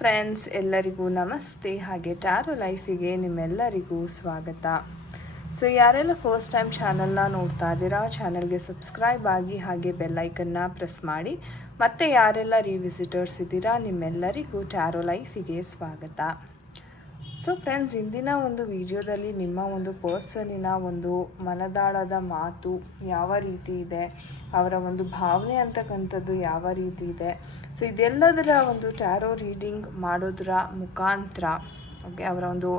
Friends, ಎಲ್ಲರಿಗೂ ನಮಸ್ತೆ. ಹಾಗೆ ಟ್ಯಾರೋ ಲೈಫಿಗೆ ನಿಮ್ಮೆಲ್ಲರಿಗೂ ಸ್ವಾಗತ. ಸೊ ಯಾರೆಲ್ಲ ಫಸ್ಟ್ ಟೈಮ್ ಚಾನಲ್ನ ನೋಡ್ತಾ ಇದ್ದೀರಾ, ಚಾನಲ್ಗೆ ಸಬ್ಸ್ಕ್ರೈಬ್ ಆಗಿ ಹಾಗೆ ಬೆಲ್ಲೈಕನ್ನ ಪ್ರೆಸ್ ಮಾಡಿ. ಮತ್ತು ಯಾರೆಲ್ಲ ರಿವಿಸಿಟರ್ಸ್ ಇದ್ದೀರಾ, ನಿಮ್ಮೆಲ್ಲರಿಗೂ ಟ್ಯಾರೋ ಲೈಫಿಗೆ ಸ್ವಾಗತ. ಸೊ ಫ್ರೆಂಡ್ಸ್, ಇಂದಿನ ಒಂದು ವಿಡಿಯೋದಲ್ಲಿ ನಿಮ್ಮ ಒಂದು ಪರ್ಸನಿನ ಒಂದು ಮನದಾಳದ ಮಾತು ಯಾವ ರೀತಿ ಇದೆ, ಅವರ ಒಂದು ಭಾವನೆ ಅಂತಕ್ಕಂಥದ್ದು ಯಾವ ರೀತಿ ಇದೆ, ಸೊ ಇದೆಲ್ಲದರ ಒಂದು ಟ್ಯಾರೋ ರೀಡಿಂಗ್ ಮಾಡೋದರ ಮುಖಾಂತರ ಓಕೆ ಅವರ ಒಂದು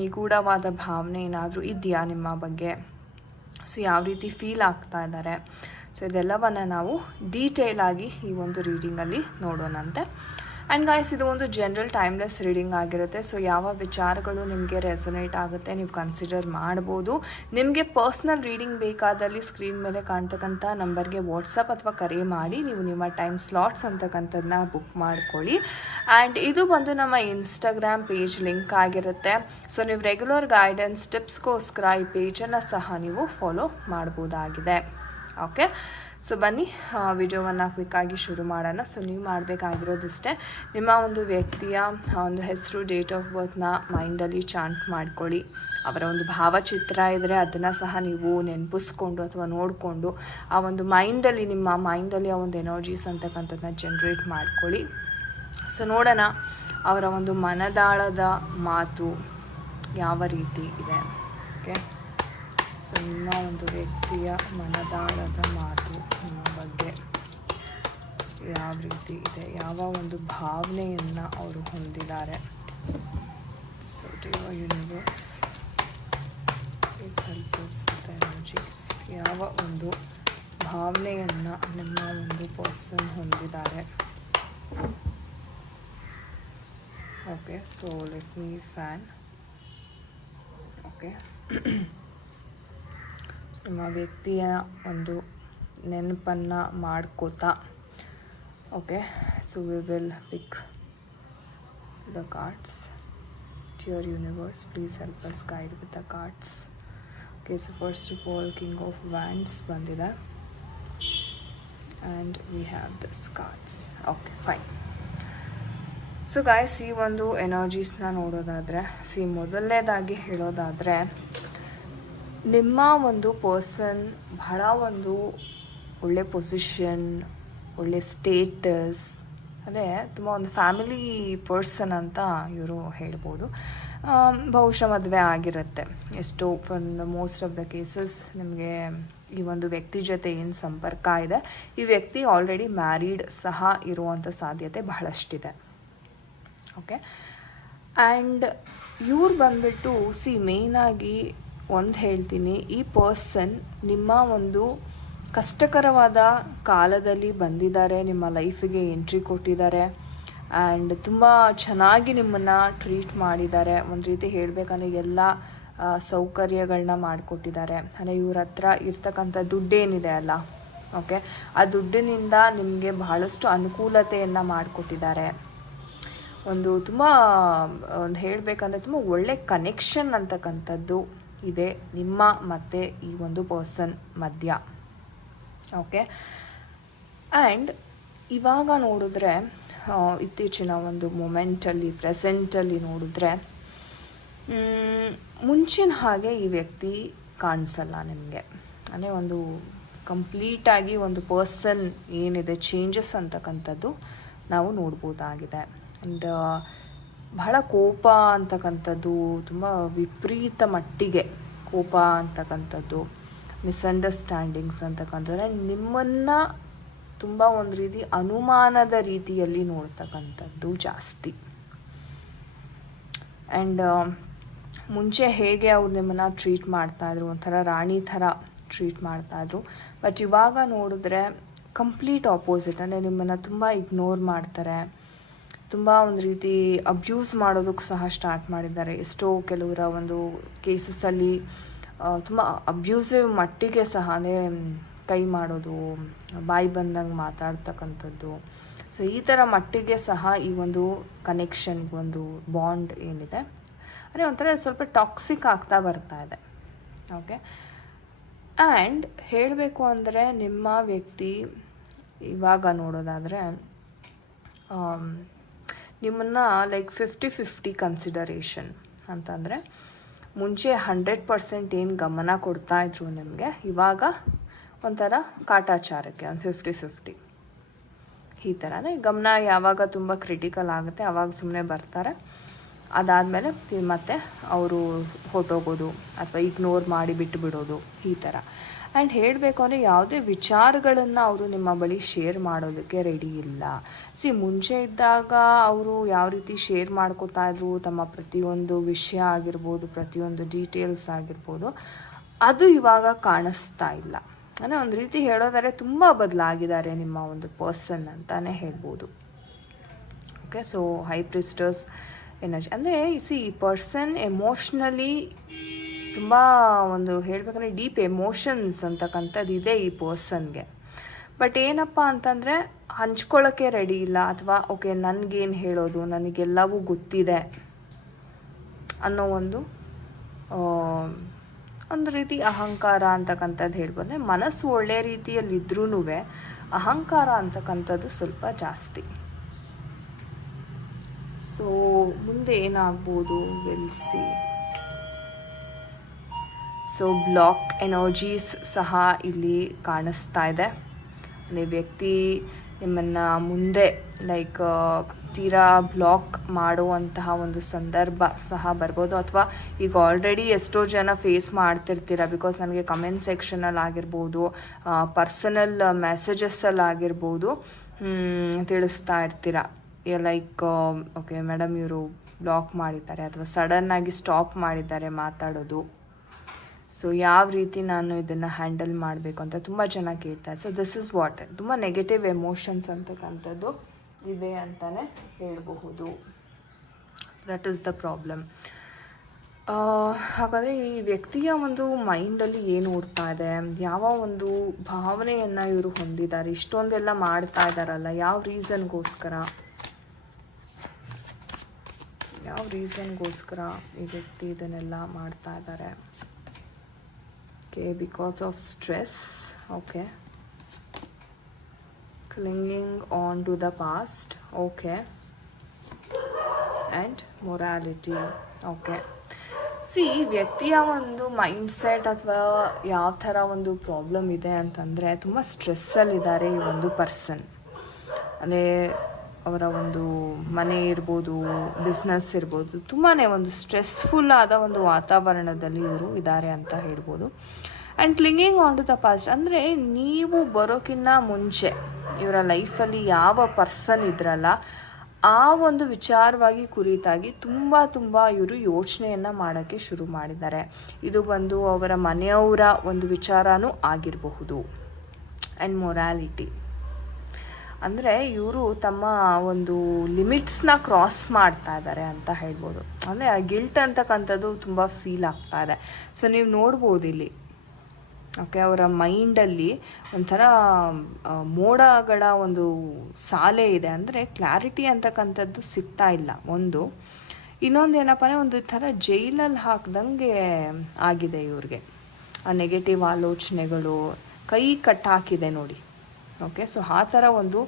ನಿಗೂಢವಾದ ಭಾವನೆ ಏನಾದರೂ ಇದೆಯಾ ನಿಮ್ಮ ಬಗ್ಗೆ, ಸೊ ಯಾವ ರೀತಿ ಫೀಲ್ ಆಗ್ತಾ ಇದ್ದಾರೆ, ಸೊ ಇದೆಲ್ಲವನ್ನು ನಾವು ಡೀಟೇಲ್ ಆಗಿ ಈ ಒಂದು ರೀಡಿಂಗಲ್ಲಿ ನೋಡೋಣಂತೆ. ಆ್ಯಂಡ್ ಗಾಯ್ಸ್, ಇದು ಒಂದು ಜನರಲ್ ಟೈಮ್ಲೆಸ್ ರೀಡಿಂಗ್ ಆಗಿರುತ್ತೆ. ಸೊ ಯಾವ ವಿಚಾರಗಳು ನಿಮಗೆ ರೆಸೊನೇಟ್ ಆಗುತ್ತೆ ನೀವು ಕನ್ಸಿಡರ್ ಮಾಡ್ಬೋದು. ನಿಮಗೆ ಪರ್ಸ್ನಲ್ ರೀಡಿಂಗ್ ಬೇಕಾದಲ್ಲಿ ಸ್ಕ್ರೀನ್ ಮೇಲೆ ಕಾಣ್ತಕ್ಕಂಥ ನಂಬರ್ಗೆ ವಾಟ್ಸಪ್ ಅಥವಾ ಕರೆ ಮಾಡಿ ನೀವು ನಿಮ್ಮ ಟೈಮ್ ಸ್ಲಾಟ್ಸ್ ಅಂತಕ್ಕಂಥದ್ದನ್ನ ಬುಕ್ ಮಾಡ್ಕೊಳ್ಳಿ. ಆ್ಯಂಡ್ ಇದು ಬಂದು ನಮ್ಮ ಇನ್ಸ್ಟಾಗ್ರಾಮ್ ಪೇಜ್ ಲಿಂಕ್ ಆಗಿರುತ್ತೆ. ಸೊ ನೀವು ರೆಗ್ಯುಲರ್ ಗೈಡೆನ್ಸ್ ಟಿಪ್ಸ್ಗೋಸ್ಕರ ಈ ಪೇಜನ್ನು ಸಹ ನೀವು ಫಾಲೋ ಮಾಡ್ಬೋದಾಗಿದೆ. ಓಕೆ, ಸೊ ಬನ್ನಿ ವಿಡಿಯೋವನ್ನು ಕ್ವಿಕ್ಕಾಗಿ ಶುರು ಮಾಡೋಣ. ಸೊ ನೀವು ಮಾಡಬೇಕಾಗಿರೋದಿಷ್ಟೇ, ನಿಮ್ಮ ಒಂದು ವ್ಯಕ್ತಿಯ ಒಂದು ಹೆಸರು, ಡೇಟ್ ಆಫ್ ಬರ್ತ್ನ ಮೈಂಡಲ್ಲಿ ಚಾಂಟ್ ಮಾಡ್ಕೊಳ್ಳಿ. ಅವರ ಒಂದು ಭಾವಚಿತ್ರ ಇದ್ದರೆ ಅದನ್ನು ಸಹ ನೀವು ನೆನಪಿಸ್ಕೊಂಡು ಅಥವಾ ನೋಡಿಕೊಂಡು ಆ ಒಂದು ಮೈಂಡಲ್ಲಿ, ನಿಮ್ಮ ಮೈಂಡಲ್ಲಿ ಆ ಒಂದು ಎನರ್ಜೀಸ್ ಅಂತಕ್ಕಂಥದ್ದನ್ನ ಜನ್ರೇಟ್ ಮಾಡ್ಕೊಳ್ಳಿ. ಸೊ ನೋಡೋಣ ಅವರ ಒಂದು ಮನದಾಳದ ಮಾತು ಯಾವ ರೀತಿ ಇದೆ. ಓಕೆ, ಸೊ ನಿಮ್ಮ ಒಂದು ವ್ಯಕ್ತಿಯ ಮನದಾಳದ ಮಾತು ನಿಮ್ಮ ಬಗ್ಗೆ ಯಾವ ರೀತಿ ಇದೆ, ಯಾವ ಒಂದು ಭಾವನೆಯನ್ನು ಅವರು ಹೊಂದಿದ್ದಾರೆ. So divine universe please help us with energies. ಯಾವ ಒಂದು ಭಾವನೆಯನ್ನು ನಿಮ್ಮ ಒಂದು ಪರ್ಸನ್ ಹೊಂದಿದ್ದಾರೆ. Okay, so let me fan. Okay, ನಿಮ್ಮ ವ್ಯಕ್ತಿಯ ಒಂದು ನೆನಪನ್ನು ಮಾಡ್ಕೋತಾ. Okay, so we will pick the cards. Dear universe, please help us guide with the cards. Okay, so first of all king of wands ಬಂದಿದೆ and we have this cards. Okay, fine. So guys, ಈ ಒಂದು ಎನರ್ಜೀಸ್ನ ನೋಡೋದಾದರೆ, ಮೊದಲನೇದಾಗಿ ಹೇಳೋದಾದರೆ, ನಿಮ್ಮ ಒಂದು person ಬಹಳ ಒಂದು ಒಳ್ಳೆ ಪೊಸಿಷನ್, ಒಳ್ಳೆ ಸ್ಟೇಟಸ್, ಅಂದರೆ ತುಂಬ ಒಂದು ಫ್ಯಾಮಿಲಿ ಪರ್ಸನ್ ಅಂತ ಇವರು ಹೇಳ್ಬೋದು. ಬಹುಶಃ ಮದುವೆ ಆಗಿರುತ್ತೆ. ಎಷ್ಟೋ ಮೋಸ್ಟ್ ಆಫ್ ದ ಕೇಸಸ್ ನಿಮಗೆ ಈ ಒಂದು ವ್ಯಕ್ತಿ ಜೊತೆ ಏನು ಸಂಪರ್ಕ ಇದೆ, ಈ ವ್ಯಕ್ತಿ ಆಲ್ರೆಡಿ ಮ್ಯಾರೀಡ್ ಸಹ ಇರುವಂಥ ಸಾಧ್ಯತೆ ಬಹಳಷ್ಟಿದೆ. ಓಕೆ, ಆ್ಯಂಡ್ ಇವ್ರು ಬಂದುಬಿಟ್ಟು ಮೇಯ್ನಾಗಿ ಒಂದು ಹೇಳ್ತೀನಿ, ಈ ಪರ್ಸನ್ ನಿಮ್ಮ ಒಂದು ಕಷ್ಟಕರವಾದ ಕಾಲದಲ್ಲಿ ಬಂದಿದ್ದಾರೆ, ನಿಮ್ಮ ಲೈಫಿಗೆ ಎಂಟ್ರಿ ಕೊಟ್ಟಿದ್ದಾರೆ ಆ್ಯಂಡ್ ತುಂಬ ಚೆನ್ನಾಗಿ ನಿಮ್ಮನ್ನು ಟ್ರೀಟ್ ಮಾಡಿದ್ದಾರೆ. ಒಂದು ರೀತಿ ಹೇಳಬೇಕಂದ್ರೆ ಎಲ್ಲ ಸೌಕರ್ಯಗಳನ್ನ ಮಾಡಿಕೊಟ್ಟಿದ್ದಾರೆ. ಅಂದರೆ ಇವ್ರ ಹತ್ರ ಇರ್ತಕ್ಕಂಥ ದುಡ್ಡೇನಿದೆ ಅಲ್ಲ, ಓಕೆ, ಆ ದುಡ್ಡಿನಿಂದ ನಿಮಗೆ ಬಹಳಷ್ಟು ಅನುಕೂಲತೆಯನ್ನು ಮಾಡಿಕೊಟ್ಟಿದ್ದಾರೆ. ಒಂದು ತುಂಬ ಒಂದು ಹೇಳಬೇಕಂದ್ರೆ ತುಂಬ ಒಳ್ಳೆ ಕನೆಕ್ಷನ್ ಅಂತಕ್ಕಂಥದ್ದು ಇದೆ ನಿಮ್ಮ ಮತ್ತು ಈ ಒಂದು ಪರ್ಸನ್ ಮಧ್ಯ. ಓಕೆ, ಆ್ಯಂಡ್ ಇವಾಗ ನೋಡಿದ್ರೆ ಇತ್ತೀಚಿನ ಒಂದು ಮೊಮೆಂಟಲ್ಲಿ, ಪ್ರೆಸೆಂಟಲ್ಲಿ ನೋಡಿದ್ರೆ ಮುಂಚಿನ ಹಾಗೆ ಈ ವ್ಯಕ್ತಿ ಕಾಣಿಸಲ್ಲ ನಿಮಗೆ. ಅಂದರೆ ಒಂದು ಕಂಪ್ಲೀಟಾಗಿ ಒಂದು ಪರ್ಸನ್ ಏನಿದೆ ಚೇಂಜಸ್ ಅಂತಕ್ಕಂಥದ್ದು ನಾವು ನೋಡ್ಬೋದಾಗಿದೆ. ಆ್ಯಂಡ್ ಬಹಳ ಕೋಪ ಅಂತಕ್ಕಂಥದ್ದು, ತುಂಬ ವಿಪರೀತ ಮಟ್ಟಿಗೆ ಕೋಪ ಅಂತಕ್ಕಂಥದ್ದು, ಮಿಸ್ಅಂಡರ್ಸ್ಟ್ಯಾಂಡಿಂಗ್ಸ್ ಅಂತಕ್ಕಂಥದ್ದು, ನಿಮ್ಮನ್ನು ತುಂಬ ಒಂದು ರೀತಿ ಅನುಮಾನದ ರೀತಿಯಲ್ಲಿ ನೋಡ್ತಕ್ಕಂಥದ್ದು ಜಾಸ್ತಿ. ಆ್ಯಂಡ್ ಮುಂಚೆ ಹೇಗೆ ಅವ್ರು ನಿಮ್ಮನ್ನು ಟ್ರೀಟ್ ಮಾಡ್ತಾಯಿದ್ರು, ಒಂಥರ ರಾಣಿ ಥರ ಟ್ರೀಟ್ ಮಾಡ್ತಾಯಿದ್ರು. ಬಟ್ ಇವಾಗ ನೋಡಿದ್ರೆ ಕಂಪ್ಲೀಟ್ ಆಪೋಸಿಟ್. ಅಂದರೆ ನಿಮ್ಮನ್ನು ತುಂಬ ಇಗ್ನೋರ್ ಮಾಡ್ತಾರೆ, ತುಂಬ ಒಂದು ರೀತಿ ಅಬ್ಯೂಸ್ ಮಾಡೋದಕ್ಕೆ ಸಹ ಸ್ಟಾರ್ಟ್ ಮಾಡಿದ್ದಾರೆ. ಎಷ್ಟೋ ಕೆಲವರ ಒಂದು ಕೇಸಸಲ್ಲಿ ತುಂಬ ಅಬ್ಯೂಸಿವ್ ಮಟ್ಟಿಗೆ ಸಹ, ಅಂದರೆ ಕೈ ಮಾಡೋದು, ಬಾಯಿ ಬಂದಂಗೆ ಮಾತಾಡ್ತಕ್ಕಂಥದ್ದು. ಸೊ ಈ ಥರ ಮಟ್ಟಿಗೆ ಸಹ ಈ ಒಂದು ಕನೆಕ್ಷನ್, ಒಂದು ಬಾಂಡ್ ಏನಿದೆ ಅಂದರೆ ಒಂಥರ ಸ್ವಲ್ಪ ಟಾಕ್ಸಿಕ್ ಆಗ್ತಾ ಬರ್ತಾ ಇದೆ. ಓಕೆ, ಆ್ಯಂಡ್ ಹೇಳಬೇಕು ಅಂದರೆ ನಿಮ್ಮ ವ್ಯಕ್ತಿ ಇವಾಗ ನೋಡೋದಾದರೆ ನಿಮ್ಮನ್ನು ಲೈಕ್ 50-50 ಕನ್ಸಿಡರೇಷನ್ ಅಂತಂದರೆ ಮುಂಚೆ 100% ಏನು ಗಮನ ಕೊಡ್ತಾಯಿದ್ರು ನಿಮಗೆ, ಇವಾಗ ಒಂಥರ ಕಾಟಾಚಾರಕ್ಕೆ ಒಂದು 50-50 ಈ ಥರನೇ ಗಮನ. ಯಾವಾಗ ತುಂಬ ಕ್ರಿಟಿಕಲ್ ಆಗುತ್ತೆ ಆವಾಗ ಸುಮ್ಮನೆ ಬರ್ತಾರೆ, ಅದಾದಮೇಲೆ ಮತ್ತೆ ಅವರು ಹೊರಟೋಗೋದು ಅಥವಾ ಇಗ್ನೋರ್ ಮಾಡಿ ಬಿಟ್ಟು ಬಿಡೋದು ಈ ಥರ. ಆ್ಯಂಡ್ ಹೇಳಬೇಕು ಅಂದರೆ ಯಾವುದೇ ವಿಚಾರಗಳನ್ನು ಅವರು ನಿಮ್ಮ ಬಳಿ ಶೇರ್ ಮಾಡೋದಕ್ಕೆ ರೆಡಿ ಇಲ್ಲ. ಮುಂಚೆ ಇದ್ದಾಗ ಅವರು ಯಾವ ರೀತಿ ಶೇರ್ ಮಾಡ್ಕೋತಾ ಇದ್ರು ತಮ್ಮ ಪ್ರತಿಯೊಂದು ವಿಷಯ ಆಗಿರ್ಬೋದು, ಪ್ರತಿಯೊಂದು ಡೀಟೇಲ್ಸ್ ಆಗಿರ್ಬೋದು, ಅದು ಇವಾಗ ಕಾಣಿಸ್ತಾ ಇಲ್ಲ. ಅಂದರೆ ಒಂದು ರೀತಿ ಹೇಳೋದಾದ್ರೆ ತುಂಬ ಬದಲಾಗಿದ್ದಾರೆ ನಿಮ್ಮ ಒಂದು ಪರ್ಸನ್ ಅಂತಲೇ ಹೇಳ್ಬೋದು. ಓಕೆ, ಸೊ ಹೈ ಪ್ರಿಸ್ಟರ್ಸ್ ಎನರ್ಜಿ ಅಂದರೆ ಈ ಪರ್ಸನ್ ಎಮೋಷ್ನಲಿ ತುಂಬ ಒಂದು ಹೇಳಬೇಕಂದ್ರೆ ಡೀಪ್ ಎಮೋಷನ್ಸ್ ಅಂತಕ್ಕಂಥದ್ದು ಇದೆ ಈ ಪರ್ಸನ್ಗೆ. ಬಟ್ ಏನಪ್ಪ ಅಂತಂದರೆ ಹಂಚ್ಕೊಳ್ಳೋಕ್ಕೆ ರೆಡಿ ಇಲ್ಲ, ಅಥವಾ ಓಕೆ ನನಗೇನು ಹೇಳೋದು, ನನಗೆಲ್ಲವೂ ಗೊತ್ತಿದೆ ಅನ್ನೋ ಒಂದು ರೀತಿ ಅಹಂಕಾರ ಅಂತಕ್ಕಂಥದ್ದು ಹೇಳ್ಬೋದು. ಮನಸ್ಸು ಒಳ್ಳೆಯ ರೀತಿಯಲ್ಲಿದ್ರೂ ಅಹಂಕಾರ ಅಂತಕ್ಕಂಥದ್ದು ಸ್ವಲ್ಪ ಜಾಸ್ತಿ. ಸೊ ಮುಂದೆ ಏನಾಗ್ಬೋದು ವಿಲ್ಸಿ. ಸೊ ಬ್ಲಾಕ್ ಎನರ್ಜೀಸ್ ಸಹ ಇಲ್ಲಿ ಕಾಣಿಸ್ತಾ ಇದೆ. ಅಂದರೆ ವ್ಯಕ್ತಿ ನಿಮ್ಮನ್ನು ಮುಂದೆ ಲೈಕ್ ತೀರಾ ಬ್ಲಾಕ್ ಮಾಡುವಂತಹ ಒಂದು ಸಂದರ್ಭ ಸಹ ಬರ್ಬೋದು, ಅಥವಾ ಈಗ ಆಲ್ರೆಡಿ ಎಷ್ಟೋ ಜನ ಫೇಸ್ ಮಾಡ್ತಿರ್ತೀರ. ಬಿಕಾಸ್ ನನಗೆ ಕಮೆಂಟ್ ಸೆಕ್ಷನಲ್ಲಿ ಆಗಿರ್ಬೋದು, ಪರ್ಸನಲ್ ಮೆಸೇಜಸ್ಸಲ್ಲಿ ಆಗಿರ್ಬೋದು ತಿಳಿಸ್ತಾ ಇರ್ತೀರ, ಲೈಕ್ ಓಕೆ ಮೇಡಮ್ ಇವರು ಬ್ಲಾಕ್ ಮಾಡಿದ್ದಾರೆ ಅಥವಾ ಸಡನ್ನಾಗಿ ಸ್ಟಾಪ್ ಮಾಡಿದ್ದಾರೆ ಮಾತಾಡೋದು. ಸೊ ಯಾವ ರೀತಿ ನಾನು ಇದನ್ನು ಹ್ಯಾಂಡಲ್ ಮಾಡಬೇಕು ಅಂತ ತುಂಬ ಜನ ಕೇಳ್ತಾರೆ. ಸೊ ದಿಸ್ ಇಸ್ ವಾಟ್, ತುಂಬ ನೆಗೆಟಿವ್ ಎಮೋಷನ್ಸ್ ಅಂತಕ್ಕಂಥದ್ದು ಇದೆ ಅಂತಲೇ ಹೇಳಬಹುದು. That is the problem. ಹಾಗಾದರೆ ಈ ವ್ಯಕ್ತಿಯ ಒಂದು ಮೈಂಡಲ್ಲಿ ಏನು ಓಡ್ತಾ ಇದೆ, ಯಾವ ಒಂದು ಭಾವನೆಯನ್ನು ಇವರು ಹೊಂದಿದ್ದಾರೆ, ಇಷ್ಟೊಂದೆಲ್ಲ ಮಾಡ್ತಾ ಇದ್ದಾರಲ್ಲ, ಯಾವ ರೀಸನ್ಗೋಸ್ಕರ ಈ ವ್ಯಕ್ತಿ ಇದನ್ನೆಲ್ಲ ಮಾಡ್ತಾ ಇದ್ದಾರೆ? Okay, because of stress. Okay, clinging on to the past. Okay, and morality. Okay, ವ್ಯಕ್ತಿಯ ಒಂದು ಮೈಂಡ್ಸೆಟ್ ಅಥವಾ ಯಾವ ಥರ ಒಂದು ಪ್ರಾಬ್ಲಮ್ ಇದೆ ಅಂತಂದರೆ ತುಂಬ ಸ್ಟ್ರೆಸ್ಸಲ್ಲಿದ್ದಾರೆ ಈ ಒಂದು ಪರ್ಸನ್. ಅಂದರೆ ಅವರ ಒಂದು ಮನೆ ಇರ್ಬೋದು, ಬಿಸ್ನೆಸ್ ಇರ್ಬೋದು, ತುಂಬಾ ಒಂದು ಸ್ಟ್ರೆಸ್ಫುಲ್ ಆದ ಒಂದು ವಾತಾವರಣದಲ್ಲಿ ಇವರು ಇದ್ದಾರೆ ಅಂತ ಹೇಳ್ಬೋದು. And clinging on to the past ಅಂದರೆ ನೀವು ಬರೋಕ್ಕಿಂತ ಮುಂಚೆ ಇವರ ಲೈಫಲ್ಲಿ ಯಾವ ಪರ್ಸನ್ ಇದ್ರಲ್ಲ ಆ ಒಂದು ವಿಚಾರವಾಗಿ ಕುರಿತಾಗಿ ತುಂಬ ಇವರು ಯೋಚನೆಯನ್ನು ಮಾಡೋಕ್ಕೆ ಶುರು ಮಾಡಿದ್ದಾರೆ. ಇದು ಬಂದು ಅವರ ಮನೆಯವರ ಒಂದು ವಿಚಾರನೂ ಆಗಿರಬಹುದು. ಆ್ಯಂಡ್ ಮೊರಾಲಿಟಿ ಅಂದರೆ ಇವರು ತಮ್ಮ ಒಂದು ಲಿಮಿಟ್ಸ್ನ ಕ್ರಾಸ್ ಮಾಡ್ತಾ ಇದ್ದಾರೆ ಅಂತ ಹೇಳ್ಬೋದು. ಅಂದರೆ ಆ ಗಿಲ್ಟ್ ಅಂತಕ್ಕಂಥದ್ದು ತುಂಬ ಫೀಲ್ ಆಗ್ತಾ ಇದೆ. ಸೊ ನೀವು ನೋಡ್ಬೋದು ಇಲ್ಲಿ, ಓಕೆ, ಅವರ ಮೈಂಡಲ್ಲಿ ಒಂಥರ ಮೋಡಗಳ ಒಂದು ಸಾಲೆ ಇದೆ. ಅಂದರೆ ಕ್ಲಾರಿಟಿ ಅಂತಕ್ಕಂಥದ್ದು ಸಿಗ್ತಾ ಇಲ್ಲ. ಇನ್ನೊಂದು ಏನಪ್ಪ ಅಂದರೆ ಒಂದು ಥರ ಜೈಲಲ್ಲಿ ಹಾಕ್ದಂಗೆ ಆಗಿದೆ ಇವ್ರಿಗೆ. ಆ ನೆಗೆಟಿವ್ ಆಲೋಚನೆಗಳು ಕೈ ಕಟ್ಟಾಕಿದೆ ನೋಡಿ. ಓಕೆ, ಸೊ ಆ ಥರ ಒಂದು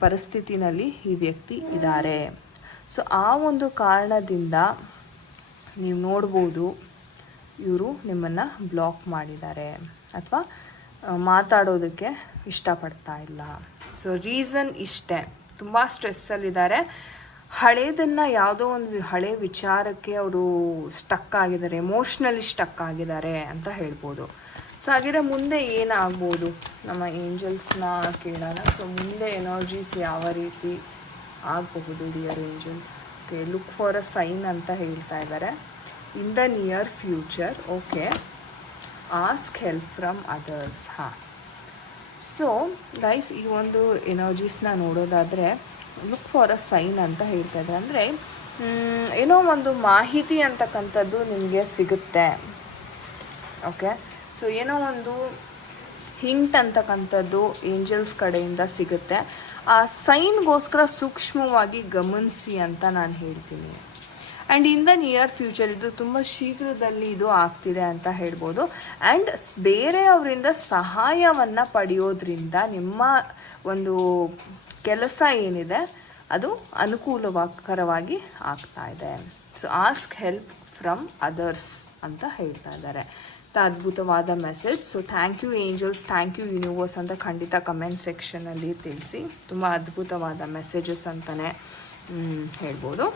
ಪರಿಸ್ಥಿತಿನಲ್ಲಿ ಈ ವ್ಯಕ್ತಿ ಇದ್ದಾರೆ. ಸೊ ಆ ಒಂದು ಕಾರಣದಿಂದ ನೀವು ನೋಡ್ಬೋದು ಇವರು ನಿಮ್ಮನ್ನು ಬ್ಲಾಕ್ ಮಾಡಿದ್ದಾರೆ ಅಥವಾ ಮಾತಾಡೋದಕ್ಕೆ ಇಷ್ಟಪಡ್ತಾ ಇಲ್ಲ. ಸೊ ರೀಸನ್ ಇಷ್ಟೇ, ತುಂಬ ಸ್ಟ್ರೆಸ್ಸಲ್ಲಿದ್ದಾರೆ. ಹಳೇದನ್ನು ಯಾವುದೋ ಒಂದು ಹಳೆ ವಿಚಾರಕ್ಕೆ ಅವರು ಸ್ಟಕ್ ಆಗಿದ್ದಾರೆ, ಎಮೋಷ್ನಲಿ ಸ್ಟಕ್ ಆಗಿದ್ದಾರೆ ಅಂತ ಹೇಳ್ಬೋದು. ಸೊ ಹಾಗಿದ್ರೆ ಮುಂದೆ ಏನಾಗ್ಬೋದು ನಮ್ಮ ಏಂಜಲ್ಸ್ನ ಕೇಳೋಣ. ಸೊ ಮುಂದೆ ಎನರ್ಜೀಸ್ ಯಾವ ರೀತಿ ಆಗಬಹುದು dear angels? Okay, look for a sign ಅಂತ ಹೇಳ್ತಾ ಇದ್ದಾರೆ in the near future. Okay, ask help from others. So guys, ಈ ಒಂದು ಎನರ್ಜೀಸ್ನ ನೋಡೋದಾದರೆ ಲುಕ್ ಫಾರ್ ಅ ಸೈನ್ ಅಂತ ಹೇಳ್ತಾ ಇದ್ದಾರೆ. ಅಂದರೆ ಏನೋ ಒಂದು ಮಾಹಿತಿ ಅಂತಕ್ಕಂಥದ್ದು ನಿಮಗೆ ಸಿಗುತ್ತೆ. ಓಕೆ, ಸೊ ಏನೋ ಒಂದು ಹಿಂಟ್ ಅಂತಕ್ಕಂಥದ್ದು ಏಂಜಲ್ಸ್ ಕಡೆಯಿಂದ ಸಿಗುತ್ತೆ. ಆ ಸೈನ್ಗೋಸ್ಕರ ಸೂಕ್ಷ್ಮವಾಗಿ ಗಮನಿಸಿ ಅಂತ ನಾನು ಹೇಳ್ತೀನಿ. And in the near future, ಇದು ತುಂಬ ಶೀಘ್ರದಲ್ಲಿ ಇದು ಆಗ್ತಿದೆ ಅಂತ ಹೇಳ್ಬೋದು. ಆ್ಯಂಡ್ ಬೇರೆಯವರಿಂದ ಸಹಾಯವನ್ನು ಪಡೆಯೋದ್ರಿಂದ ನಿಮ್ಮ ಒಂದು ಕೆಲಸ ಏನಿದೆ ಅದು ಅನುಕೂಲಕರವಾಗಿ ಆಗ್ತಾ ಇದೆ. So ask help from others ಅಂತ ಹೇಳ್ತಾ ಇದ್ದಾರೆ. ಅದ್ಭುತವಾದ message. So thank you angels, thank you universe ಅಂತ ಖಂಡಿತ ಕಮೆಂಟ್ ಸೆಕ್ಷನಲ್ಲಿ ತಿಳಿಸಿ. ತುಂಬ ಅದ್ಭುತವಾದ ಮೆಸೇಜಸ್ ಅಂತಲೇ ಹೇಳ್ಬೋದು.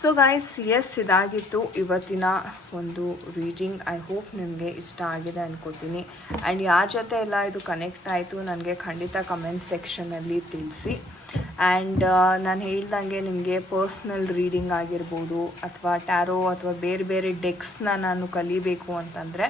ಸೊ ಗೈಸ್, ಎಸ್, ಇದಾಗಿತ್ತು ಇವತ್ತಿನ ಒಂದು ರೀಡಿಂಗ್. ಐ ಹೋಪ್ ನಿಮಗೆ ಇಷ್ಟ ಆಗಿದೆ ಅಂದ್ಕೋತೀನಿ. ಆ್ಯಂಡ್ ಯಾರ ಜೊತೆ ಎಲ್ಲ ಇದು ಕನೆಕ್ಟ್ ಆಯಿತು ನನಗೆ ಖಂಡಿತ ಕಮೆಂಟ್ ಸೆಕ್ಷನಲ್ಲಿ ತಿಳಿಸಿ. ಆ್ಯಂಡ್ ನಾನು ಹೇಳ್ದಂಗೆ ನಿಮಗೆ ಪರ್ಸ್ನಲ್ ರೀಡಿಂಗ್ ಆಗಿರ್ಬೋದು ಅಥವಾ ಟ್ಯಾರೋ ಅಥವಾ ಬೇರೆ ಬೇರೆ ಡೆಕ್ಸ್ನ ನಾನು ಕಲಿಬೇಕು ಅಂತಂದರೆ